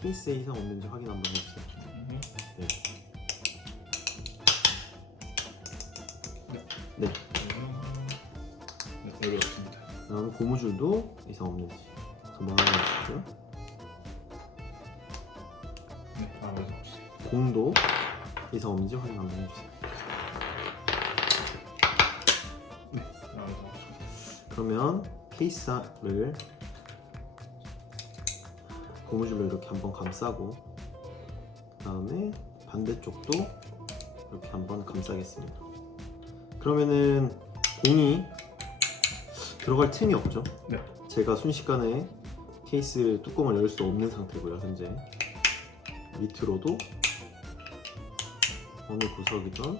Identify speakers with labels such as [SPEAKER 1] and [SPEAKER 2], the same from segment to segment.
[SPEAKER 1] 케이스에 이상 없는지 확인 한번 해주세요.
[SPEAKER 2] 음.
[SPEAKER 1] 네.
[SPEAKER 2] 네, 열렸습니다.
[SPEAKER 1] 그다음 고무줄도 이상 없는지 한번 확인해 주시고요.
[SPEAKER 2] 네, 이상 없이.
[SPEAKER 1] 공도 이상 없는지 확인 한번 해주세요.
[SPEAKER 2] 네, 이상 없습니다.
[SPEAKER 1] 그러면 케이스를 고무줄로 이렇게 한번 감싸고 그 다음에 반대쪽도 이렇게 한번 감싸겠습니다. 그러면은 공이 들어갈 틈이 없죠?
[SPEAKER 2] 네.
[SPEAKER 1] 제가 순식간에 케이스 뚜껑을 열 수 없는 상태고요, 현재. 밑으로도 어느 구석이든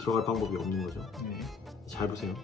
[SPEAKER 1] 들어갈 방법이 없는 거죠.
[SPEAKER 2] 네.
[SPEAKER 1] 잘 보세요.